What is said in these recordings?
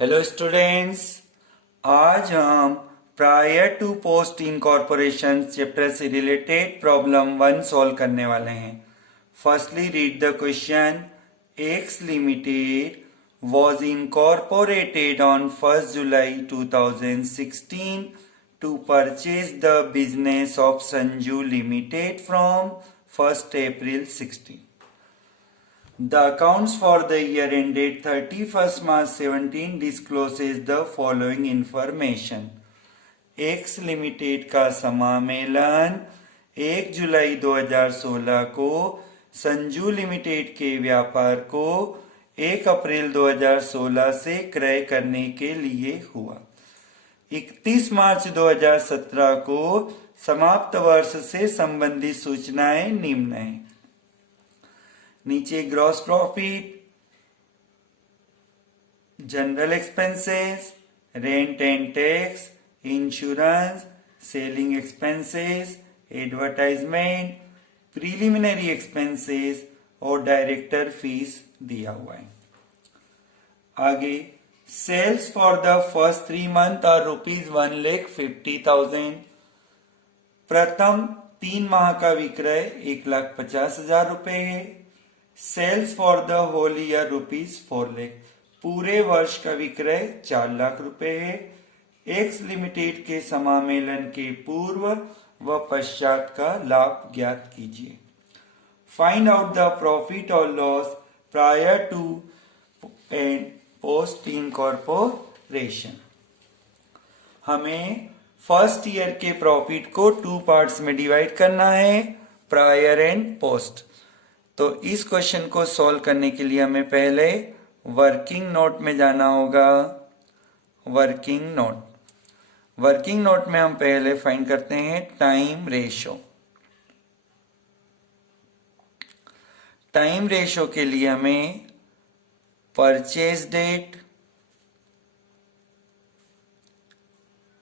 Hello students. आज हम prior to post incorporation chapter से रिलेटेड प्रॉब्लम 1 सॉल्व करने वाले हैं। Firstly read the question. X limited was incorporated on 1st July 2016 to purchase the business of Sanju Limited from 1st April 16. The accounts for the year ended 31st March 17 discloses the following information. X limited का समामेलन 1 जुलाई 2016 को Sanju limited के व्यापार को 1 अप्रैल 2016 से क्रय करने के लिए हुआ। 31 मार्च 2017 को समाप्त वर्ष से संबंधित सूचनाएं निम्न हैं। नीचे gross profit, general expenses, rent and tax, insurance, selling expenses, advertisement, preliminary expenses और डायरेक्टर फीस दिया हुआ है। आगे sales for the first 3 month are ₹1,50,000। प्रथम 3 माह का विक्रय 1,50,000 रुपए है। Sales for the whole year ₹4,00,000। पूरे वर्ष का विक्रय 4 लाख रुपए है। एक्स लिमिटेड के समामेलन के पूर्व व पश्चात का लाभ ज्ञात कीजिए। फाइंड आउट द प्रॉफिट और loss prior to and post incorporation. हमें फर्स्ट ईयर के प्रॉफिट को 2 पार्ट्स में डिवाइड करना है, प्रायर एंड पोस्ट। तो इस क्वेश्चन को सॉल्व करने के लिए हमें पहले वर्किंग नोट में जाना होगा। वर्किंग नोट में हम पहले फाइंड करते हैं टाइम रेशो। टाइम रेशो के लिए हमें परचेज डेट,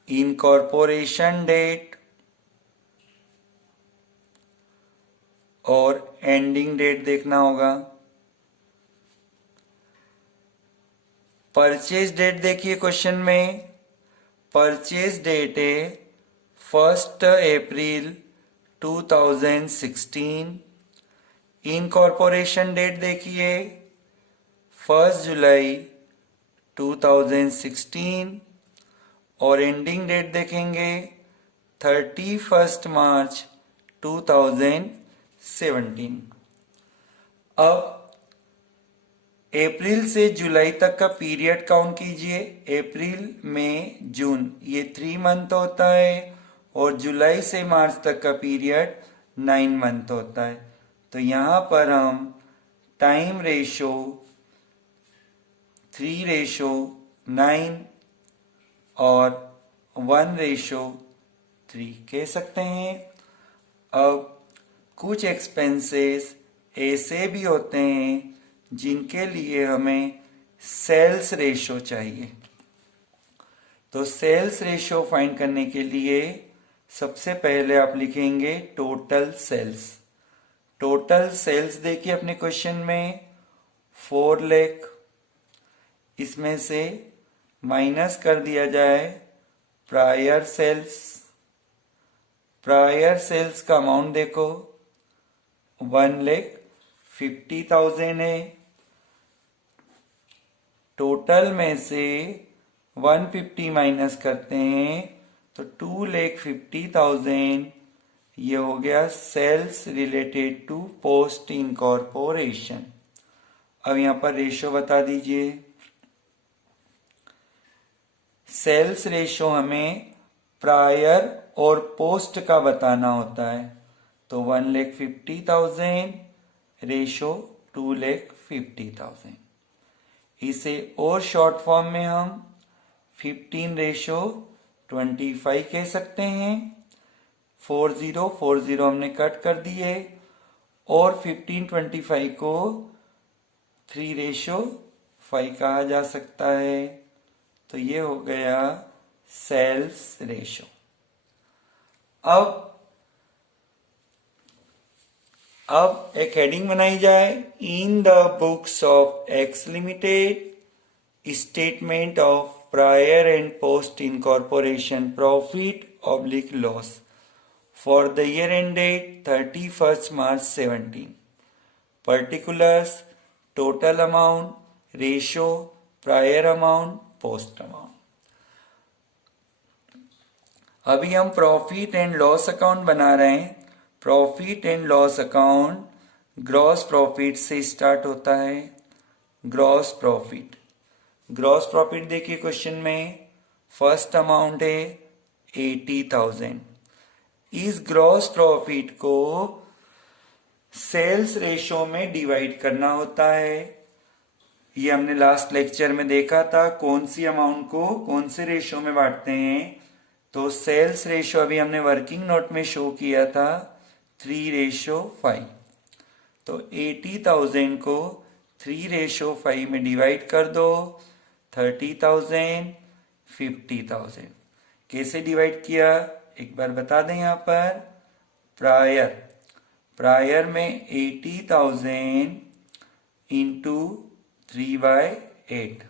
इनकॉर्पोरेशन डेट और एंडिंग डेट देखना होगा। परचेज डेट देखिए क्वेश्चन में, परचेज डेट है 1 अप्रैल 2016। इनकॉर्पोरेशन डेट देखिए 1 जुलाई 2016 और एंडिंग डेट देखेंगे 31 मार्च 2017। अब अप्रैल से जुलाई तक का पीरियड काउंट कीजिए। अप्रैल, मई, जून ये 3 मंथ होता है और जुलाई से मार्च तक का पीरियड 9 मंथ होता है। तो यहां पर हम टाइम रेशो 3:9 और 1:3 कह सकते हैं। अब कुछ एक्सपेंसेस ऐसे भी होते हैं जिनके लिए हमें सेल्स रेशो चाहिए। तो सेल्स रेशो फाइंड करने के लिए सबसे पहले आप लिखेंगे टोटल सेल्स। टोटल सेल्स देखिए अपने क्वेश्चन में 4 लाख, इसमें से माइनस कर दिया जाए प्रायर सेल्स। प्रायर सेल्स का अमाउंट देखो 1,50,000 है। टोटल में से 150 माइनस करते हैं तो 2,50,000 ये हो गया sales related to post incorporation. अब यहां पर रेशो बता दीजिए। सेल्स रेशो हमें प्रायर और पोस्ट का बताना होता है। तो 1,50,000 रेशो 2,50,000। इसे और शॉर्ट फॉर्म में हम 15:25 कह सकते हैं। 40 हमने कट कर दिए और 1525 को 3:5 कहा जा सकता है। तो ये हो गया सेल्स रेशो। अब एक हेडिंग बनाई जाए, in the books of x limited statement of prior and post incorporation profit oblique loss for the year ended 31st March 17. Particulars: total amount, ratio, prior amount, post amount. अभी हम profit and loss account बना रहे हैं. Profit and loss account gross profit से start होता है. Gross profit देखिए question में फर्स्ट अमाउंट है 80,000. इस ग्रॉस प्रॉफिट को सेल्स रेशो में डिवाइड करना होता है. ये हमने लास्ट लेक्चर में देखा था कौन सी अमाउंट को कौन से रेशो में बांटते हैं. तो सेल्स रेशो अभी हमने वर्किंग नोट में शो किया था 3:5. तो 80,000 को 3:5 में डिवाइड कर दो. 30,000, 50,000. कैसे डिवाइड किया एक बार बता दें. यहाँ पर प्रायर में 80,000 इंटू 3/8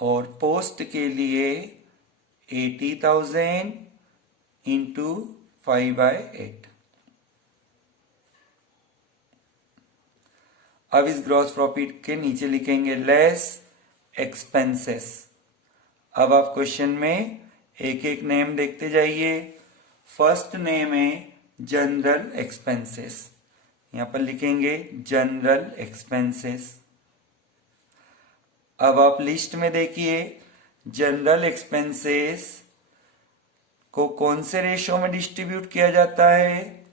और पोस्ट के लिए 80,000 इंटू 5/8. अब इस ग्रॉस प्रॉफिट के नीचे लिखेंगे लेस एक्सपेंसेस. अब आप क्वेश्चन में एक एक नेम देखते जाइए. फर्स्ट नेम है जनरल एक्सपेंसेस. यहां पर लिखेंगे जनरल एक्सपेंसेस. अब आप लिस्ट में देखिए जनरल एक्सपेंसेस को कौन से रेशो में डिस्ट्रीब्यूट किया जाता है.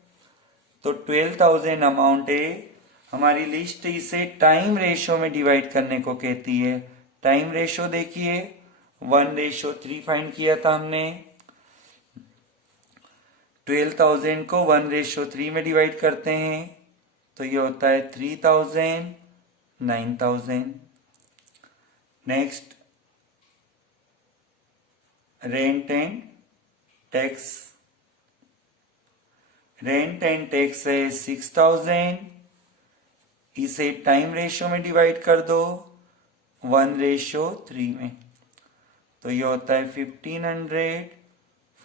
तो 12,000 अमाउंट है. हमारी लिस्ट इसे टाइम रेशो में डिवाइड करने को कहती है. टाइम रेशो देखिए 1:3 फाइंड किया था हमने. 12,000 को 1:3 में डिवाइड करते हैं तो ये होता है 3,000, 9,000. Next rent and tax. Rent and tax है 6,000. इसे टाइम रेशो में डिवाइड कर दो 1:3 में तो ये होता है 1,500,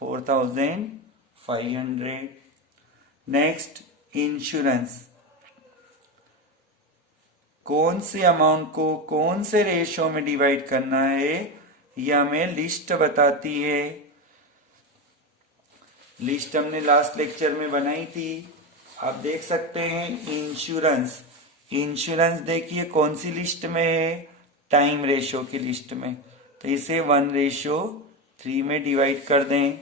4,500. Next insurance. कौन से अमाउंट को कौन से रेशो में डिवाइड करना है यह हमें लिस्ट बताती है. लिस्ट हमने लास्ट लेक्चर में बनाई थी. आप देख सकते हैं इंश्योरेंस देखिए कौन सी लिस्ट में है. टाइम रेशो की लिस्ट में. तो इसे 1:3 में डिवाइड कर दें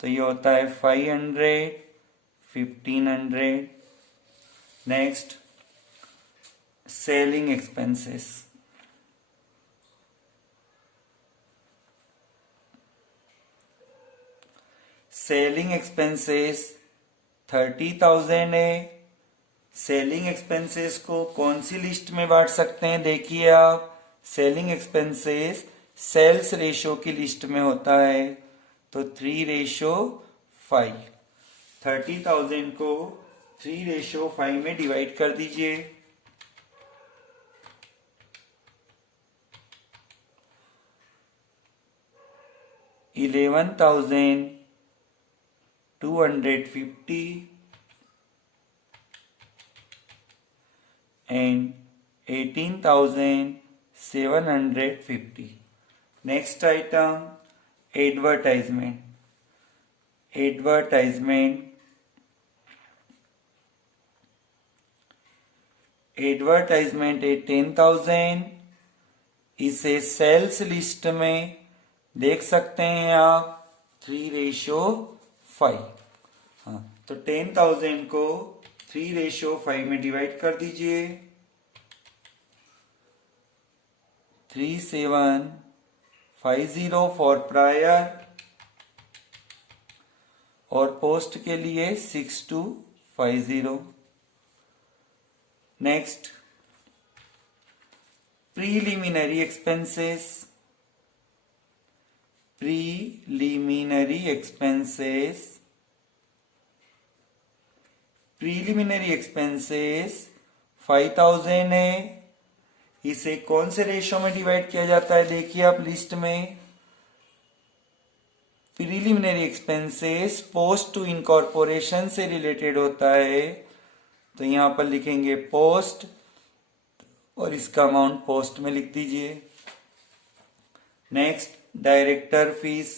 तो ये होता है 500, 1,500. Next selling expenses. Selling expenses 30,000 है. सेलिंग एक्सपेंसेस को कौन सी लिस्ट में बांट सकते हैं देखिए आप. सेलिंग एक्सपेंसेस सेल्स रेशो की लिस्ट में होता है तो 3:5. 30,000 को 3:5 में डिवाइड कर दीजिए. 11,250 and 18,750. Next item advertisement. Advertisement है 10,000. इसे सेल्स लिस्ट में देख सकते हैं आप 3:5. हाँ तो 10,000 को 3:5 में डिवाइड कर दीजिए. 3,750 फॉर प्रायर और पोस्ट के लिए 6,250. Next preliminary expenses. Preliminary expenses 5,000 है. इसे कौन से रेशो में डिवाइड किया जाता है, देखिए आप लिस्ट में preliminary expenses post to incorporation से रिलेटेड होता है, तो यहां पर लिखेंगे पोस्ट और इसका अमाउंट पोस्ट में लिख दीजिए। Next director fees,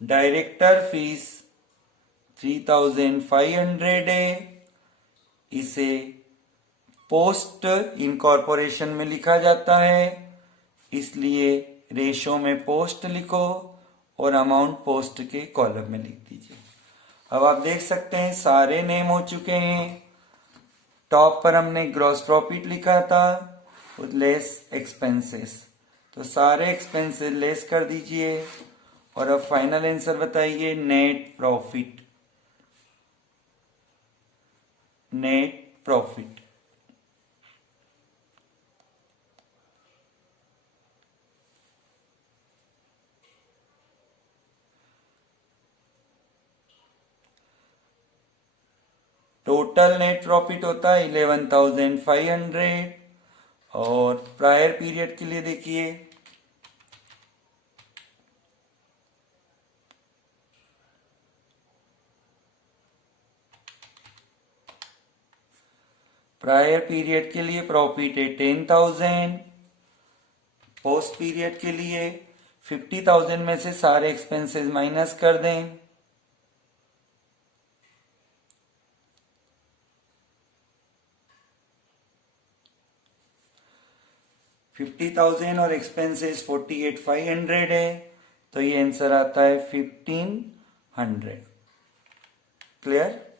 director fees 3500 है, इसे पोस्ट इनकॉर्पोरेशन में लिखा जाता है, इसलिए रेशो में पोस्ट लिखो और अमाउंट पोस्ट के कॉलम में लिख दीजिए। अब आप देख सकते हैं सारे नेम हो चुके हैं। टॉप पर हमने ग्रॉस प्रॉफिट लिखा था लेस एक्सपेंसेस, तो सारे एक्सपेंसेस लेस कर दीजिए और अब फाइनल आंसर बताइए। Net profit, net profit. Total net profit होता है 11,500 और प्रायर पीरियड के लिए देखिए प्रायर पीरियड के लिए प्रॉफिट है 10,000, पोस्ट पीरियड के लिए 50,000 में से सारे एक्सपेंसेस माइनस कर दें, $50,000 और एक्सपेंसेस 48,500 है, तो ये आंसर आता है 1,500। क्लियर।